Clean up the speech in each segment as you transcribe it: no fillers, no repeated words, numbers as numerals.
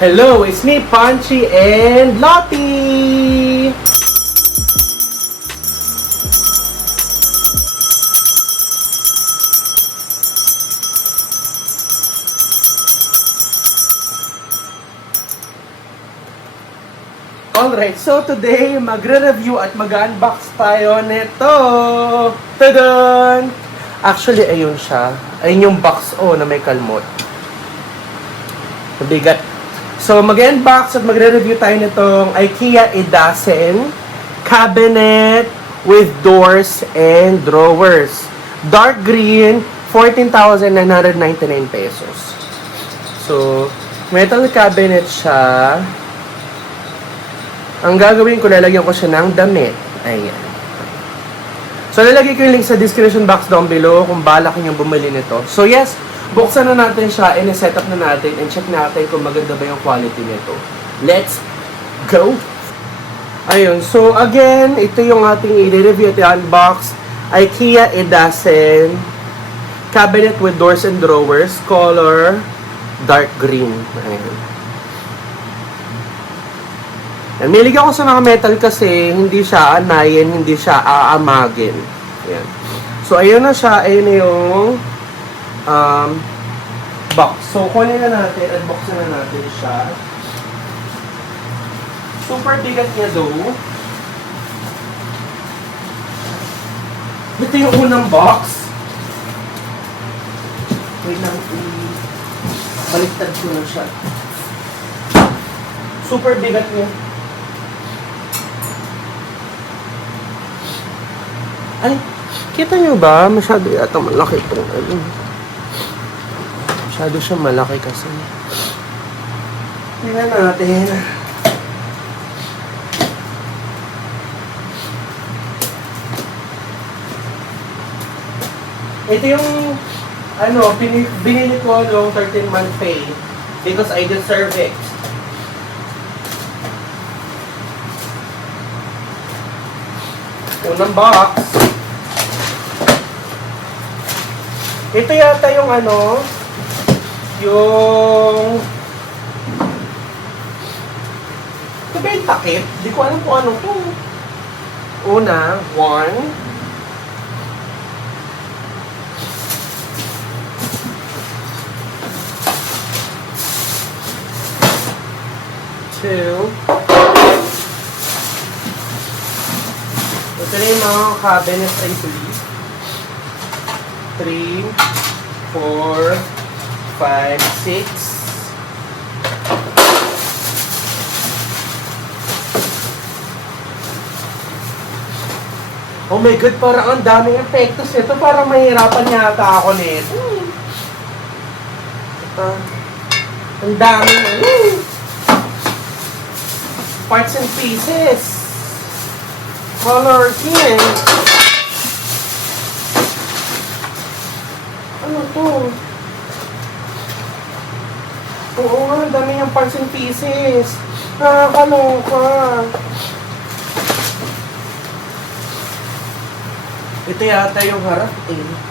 Hello, it's me, Punchy and Lottie! Alright, so today, magre-review at mag-unbox tayo nito. Tadaan! Actually, ayun siya. Ayun yung box na may kalmot. Mabigat. So, mag-unbox at magre-review tayo nitong IKEA Edasen cabinet with doors and drawers. Dark green, 14,999 pesos. So, metal cabinet siya. Ang gagawin ko, lalagyan ko siya ng damit. Ayan. So, lalagay ko yung link sa description box down below kung balak nyo bumili nito. So, yes, buksan na natin siya and set up na natin and check natin kung maganda ba yung quality nito. Let's go! Ayun. So, again, ito yung ating i-review at i-unbox. IKEA Edasen cabinet with doors and drawers. Color dark green. Ayan. Milig ako sa mga metal kasi hindi siya anayin, hindi siya aamagin. Ayan. So, ayun na siya. Ayun na yung box. So, kunin na natin at boxin na natin siya. Super bigat niya though. Ito yung unang box. Wait lang. Baliktad ko na siya. Super bigat niya. Ay, kita nyo ba? Masyado yata malaki itong ano. Masyado siya malaki kasi. Tingnan natin. Ito yung ano, binili ko noong 13-month pay because I deserve it. Unang box. Ito yata yung ano, yung ito ba yung takip? Di ko alam kung ano to. Una, 1. Two. Ito na yung mga cabinet, I believe. 3, 4, 5, 6. Oh my God, parang ang daming epektos nito. Parang mahirapan yata ako nito. Ang daming parts and pieces. Color skin. Ano to? Oo nga, dami niyang parts and pieces. Nakakaloka. Ito yata yung harap eh.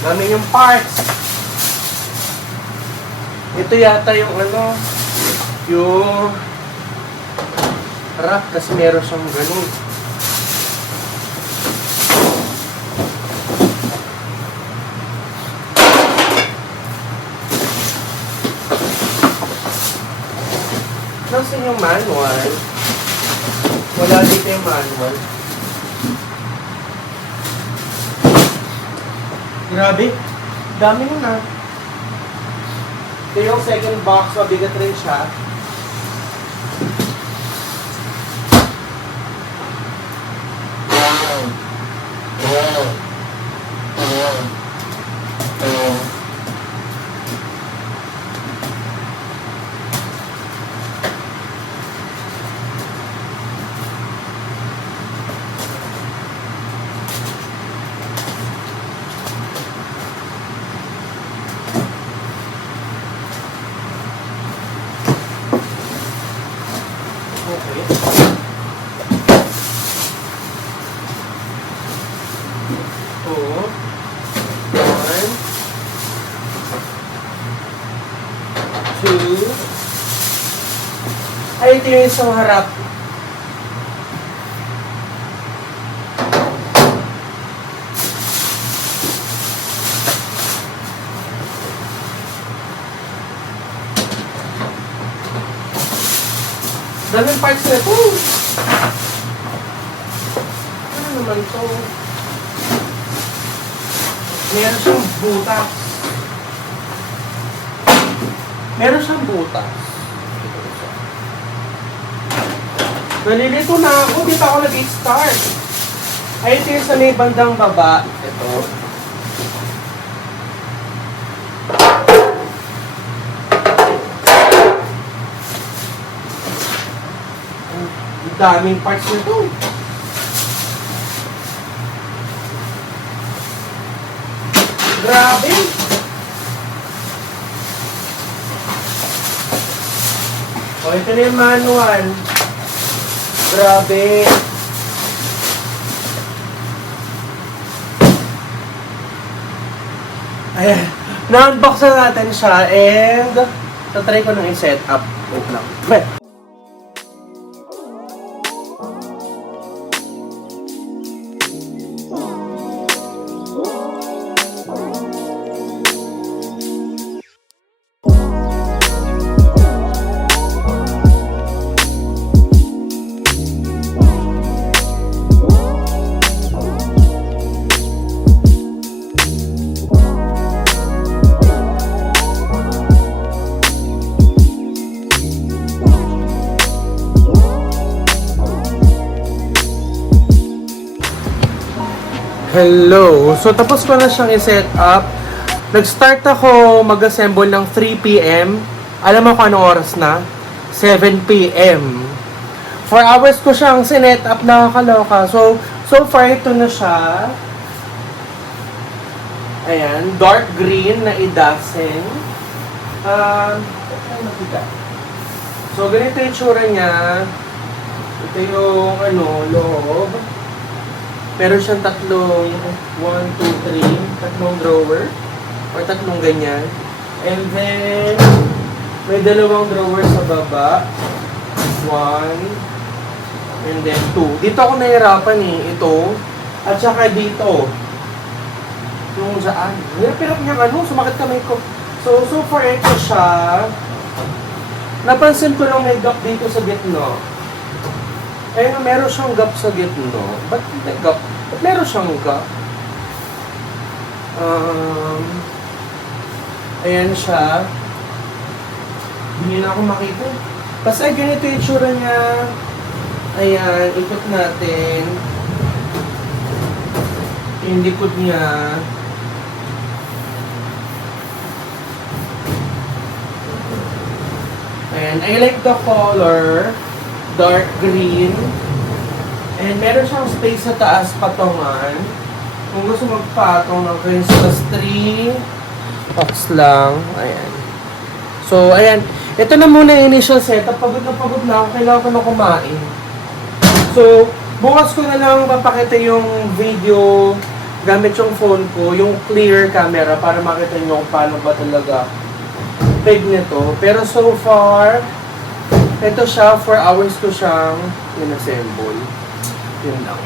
Dami yung parts. Ito yata yung ano, yung rack kasi meron siyang ganun. Nasaan yung manual? Wala dito yung manual. Grabe, dami nun ah. Ito yung second box, mabigat rin siya. Wow. Wow. Wow. Wow. Two. One. Two. Ay, ito yung isang harap. Daming parts na ito. Ano naman ito? Meron siyang butas. Meron siyang butas. Nalilito na ako. Dito ako nag-start. Ay, ito yung sa may bandang baba. Ito. Ang daming parts nito. Grabe. O, ito na yung manual. Grabe. Ayan. Na-unbox na natin siya and tatry ko nang i-set up. Wait lang. Wait. Hello! So, tapos ko na siyang i-set up. Nag-start ako mag-assemble ng 3 p.m. Alam mo kung anong oras na? 7 p.m. 4 hours ko siyang sinet up, nakakaloka. So far, ito na siya. Ayan, dark green na idasen. So, ganito yung tsura niya. Ito yung, loob. Meron siyang tatlong, 1, 2, 3, tatlong drawer, or tatlong ganyan. And then, may dalawang drawer sa baba. 1, and then 2. Dito ako nahirapan ito, at saka dito. Yung saan. Hirap niya sumakit kamay ko. So far ito siya. Napansin ko lang may gap dito sa gitna. Ayun, meron siyang gap sa gitna. Ba't may gap? Ba't meron siyang gap? Ayan siya. Hindi na ako makita. Kasi ganito yung tsura niya. Ayan, ikot natin. Yung likod niya. Ayan, I like the color. Dark green. And meron siyang space sa taas patungan. Kung gusto magpatong ng Christmas tree, box lang. Ayan. So, ayan. Ito na muna yung initial setup. Pagod na ako. Kailangan ko na kumain. So, bukas ko na lang papakita yung video gamit yung phone ko, yung clear camera para makita nyo kung paano ba talaga peg nito. Pero so far, ito siya, 4 hours ko siyang in-assemble. Yun lang.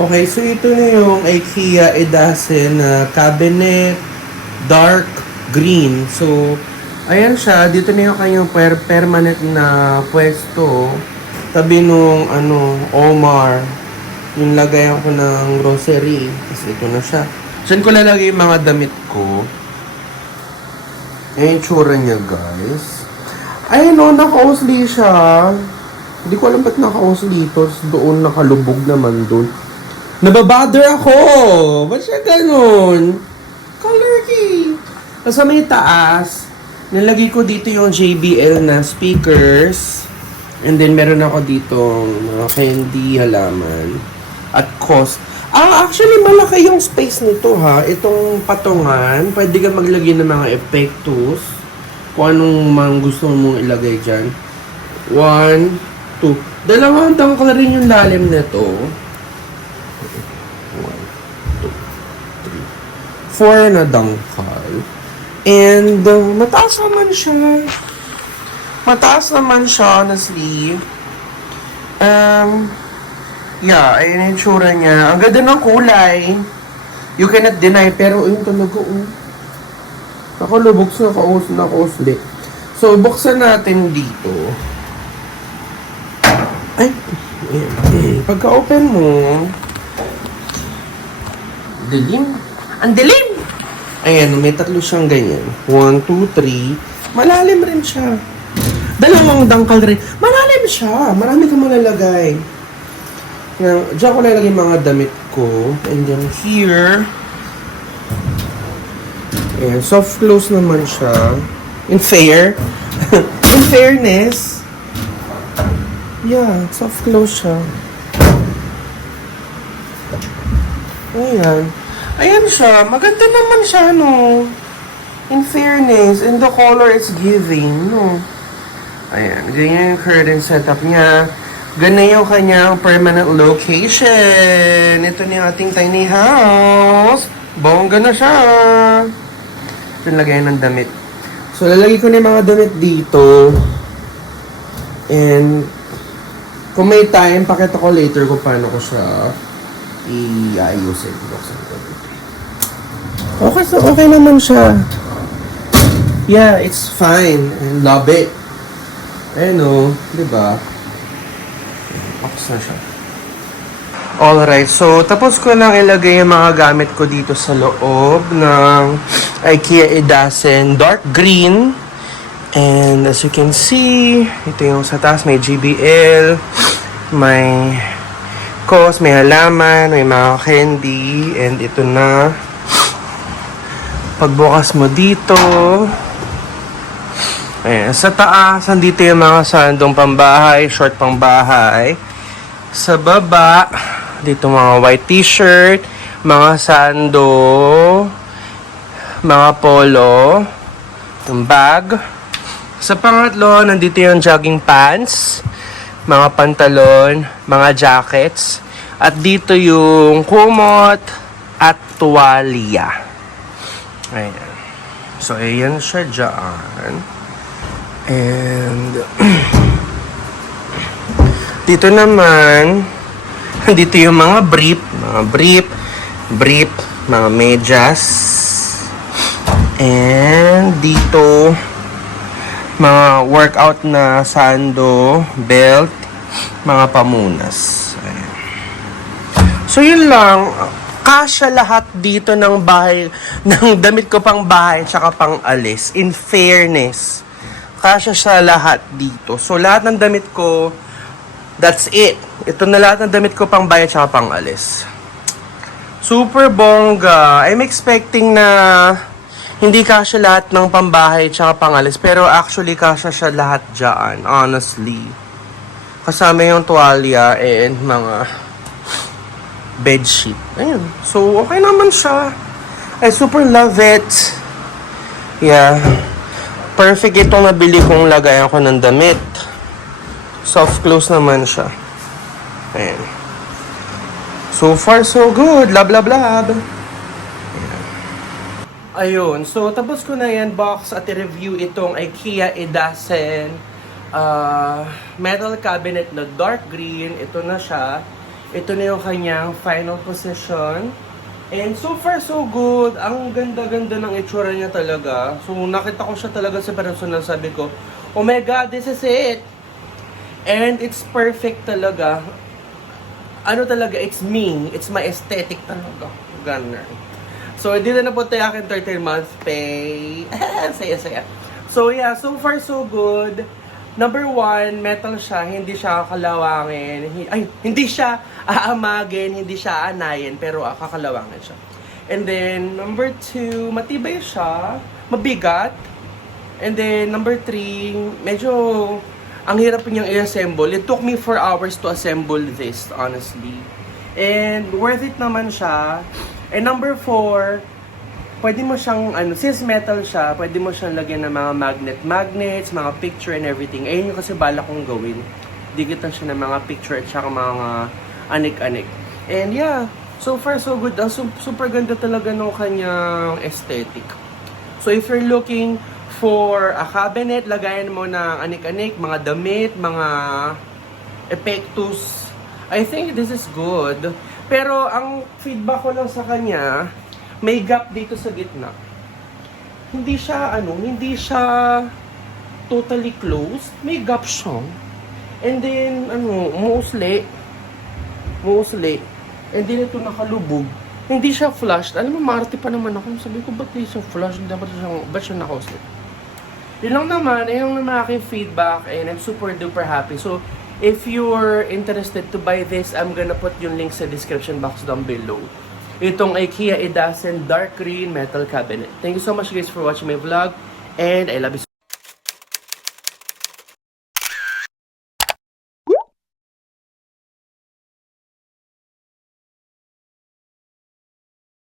Okay, so ito na yung IKEA Edasen cabinet, dark green. So, ayan siya. Dito na yung kanyang permanent na pwesto. Tabi nung, Omar. Yung lagayan ko ng grocery. Kasi ito na siya. Diyan ko lalagay yung mga damit ko. Ayan yung tsura niya, guys. Ayun, naka-osli siya. Hindi ko alam ba't naka-osli ito. Doon nakalubog naman doon. Nababother ako! Ba't siya ganun? Color key! Tapos sa may taas, nilagay ko dito yung JBL na speakers. And then meron ako dito mga candy, halaman. At cost. Actually, malaki yung space nito ha. Itong patungan, pwede ka maglagay ng mga epektos. Kung anong mang gusto mong ilagay dyan. 1, 2. Dalawang dangkal rin yung lalim nito. 4 na dangkal. And mataas naman siya. Mataas naman siya, honestly. Yeah, ayun yung itsura niya. Ang ganda ng kulay. You cannot deny, pero yun talaga, nakalubog sa nakausli. So, buksan natin dito. Ay, pagka-open mo, dilim. Ang dilim! Ayan, may tatlo siyang ganyan. 1, 2, 3. Malalim rin siya. Dalawang dangkal rin. Malalim siya. Marami kang malalagay. Diyan ko lalagay mga damit ko. And then here, ayan, soft close naman siya. In fairness, yeah, soft close siya. Ayan. Ayan siya. Maganda naman siya, no? In fairness, and the color is giving, no? Ayan. Ganyan yung current setup niya. Ganyan yung kanyang permanent location. Ito na yung ating tiny house. Bongga na siya. Ito lagay ng damit. So, lalagay ko na yung mga damit dito. And, kung may time, pakita ko later kung paano ko siya i-ayusin. Okay, so okay naman siya. Yeah, it's fine. I love it. Ayun o, diba? Box na siya. Alright, so tapos ko lang ilagay yung mga gamit ko dito sa loob ng IKEA Edasen Dark Green. And as you can see, ito yung sa taas, may JBL, may COS, may halaman, may mga candy, and ito na. Pagbukas mo dito, ayan, sa taas, andito yung mga sandong pambahay, short pambahay. Sa baba, dito mga white t-shirt, mga sando, mga polo, yung bag. Sa pangatlo, nandito yung jogging pants, mga pantalon, mga jackets. At dito yung kumot at tuwalya. Ayan. So, ayan siya dyan. And, dito naman, dito yung mga brief, mga medyas. And, dito, mga workout na sando, belt, mga pamunas. Ayan. So, yun lang. Kasya lahat dito ng bahay, ng damit ko pang bahay, tsaka pang alis. In fairness, kasya sa lahat dito. So, lahat ng damit ko, that's it. Ito na lahat ng damit ko pang bahay, tsaka pang alis. Super bongga. I'm expecting na hindi kasya lahat ng pambahay, tsaka pang alis. Pero actually, kasya siya lahat dyan, honestly. Kasama yung tuwalya and mga bedsheet. Ayun. So, okay naman siya. I super love it. Yeah. Perfect itong nabili kong lagayan ko ng damit. Soft close naman siya. Ayun. So far, so good. Love, love, love. Ayan. Ayun. So, tapos ko na yan box at i-review itong IKEA Edasen metal cabinet na dark green. Ito na siya. Ito na yung kanyang final position. And so far, so good. Ang ganda-ganda ng itsura niya talaga. So, nakita ko siya talaga sa personal. Sabi ko, oh my God, this is it. And it's perfect talaga. Ano talaga, it's me. It's my aesthetic talaga. Ganun. So, dito na po tayo akin 13-month pay. Saya-saya. So, yeah. So far, so good. Number 1, metal siya, hindi siya kakalawangin, hindi siya aamagin, hindi siya anayin, pero kakalawangin siya. And then, number 2, matibay siya, mabigat. And then, number 3, medyo ang hirap niyang i-assemble. It took me 4 hours to assemble this, honestly. And worth it naman siya. And number 4, pwede mo siyang, since metal siya, pwede mo siyang lagyan ng mga magnets, mga picture and everything. Ayun yung kasi bala kong gawin. Digitan siya ng mga picture at saka mga anik-anik. And yeah, so far so good. Super ganda talaga ng kanyang aesthetic. So if you're looking for a cabinet, lagayan mo ng anik-anik, mga damit, mga epektus, I think this is good. Pero ang feedback ko lang sa kanya, may gap dito sa gitna. Hindi siya totally closed. May gap siya. And then mostly and then ito nakalubog. Hindi siya flushed. Alam mo, maarte pa naman ako. Sabi ko, ba't di siya flushed? Ba't siya naka-slip? Yun lang naman, yung aking feedback, and I'm super duper happy. So, if you're interested to buy this, I'm gonna put yung link sa description box down below. Itong IKEA Edasen Dark Green Metal Cabinet. Thank you so much guys for watching my vlog, and I love you so